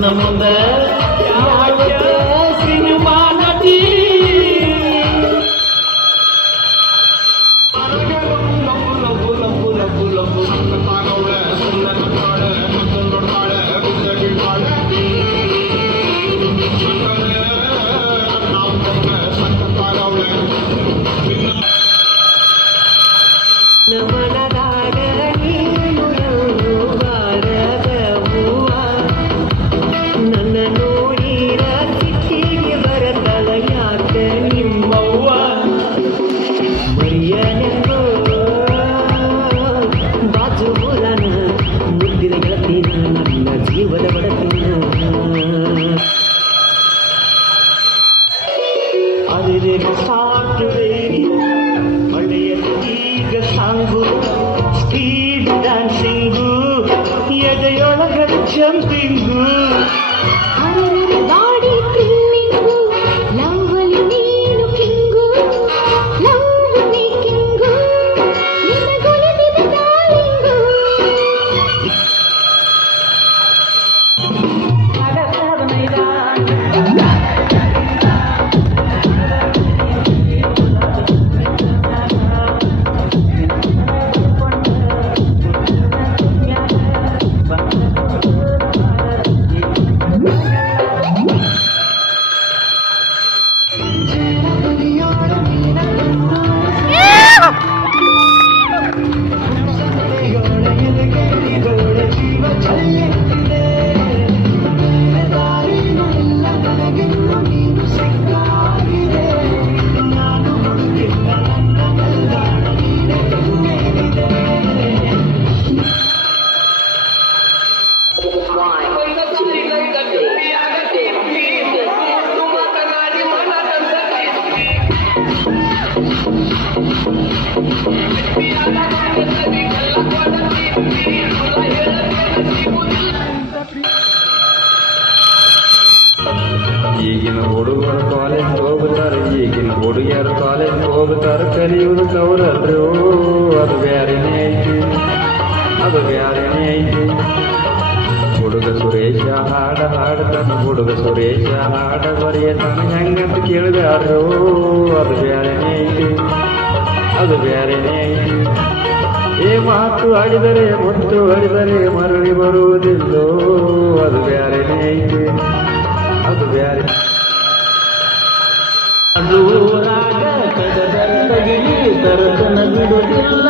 ನಿನ್ನ ಮುಂದೆ ಸಿನಿಮಾ ನಟಿ ಸ್ಪೀಡ್ ಡ್ಯಾನ್ಸಿಂಗು ಎದೆಯೊಳಗ ಜಂಪಿಂಗು ಬಾಡಿ ಥ್ರಿಲ್ಲಿಂಗು ಲವ್ವಲ್ಲಿ ನೀನು ಕಿಂಗು ಲವ್ ಮೇಕಿಂಗು ನಿನಗೊಲಿದಿದೆ ಡಾರ್ಲಿಂಗು ಈಗಿನ ಹುಡುಗರು ಕಾಲೇಜ್ ಹೋಗುತ್ತಾರೆ ಈಗಿನ ಹುಡುಗಿಯರು ಕಾಲೇಜ್ ಹೋಗುತ್ತಾರೆ ಕಲಿಯುವುದು ಕೌರಲ್ರು ಅದು ಬ್ಯಾರೇನೇ ಐತಿ ಅದು ಬ್ಯಾರೇನೇ ಐತಿ ಹುಡುಗ ಸುರೇಶ ಹಾಡ ಹಾಡ್ತಾನ ಹುಡುಗ ಸುರೇಶ ಹಾಡ ಬರೆಯತಾನ ಹೆಂಗಂತ ಕೇಳಿದಾರು ಅದು ಬ್ಯಾರೇನೇ ಐತಿ ಅದು ಬ್ಯಾರೇನೇ ಐತಿ ಈ ಮಾತು ಆಡಿದರೆ ಮುತ್ತು ಆಡಿದರೆ ಮರಳಿ ಬರುವುದಿಲ್ಲೋ ಅದು ಬ್ಯಾರೇನೇ ಐತಿ ಅದು ಬ್ಯಾರೆ ಅದು ರಾಗ ಕಡದರ ತಗಿಲಿ ತರತನ ಬಿಡುವುದಿಲ್ಲ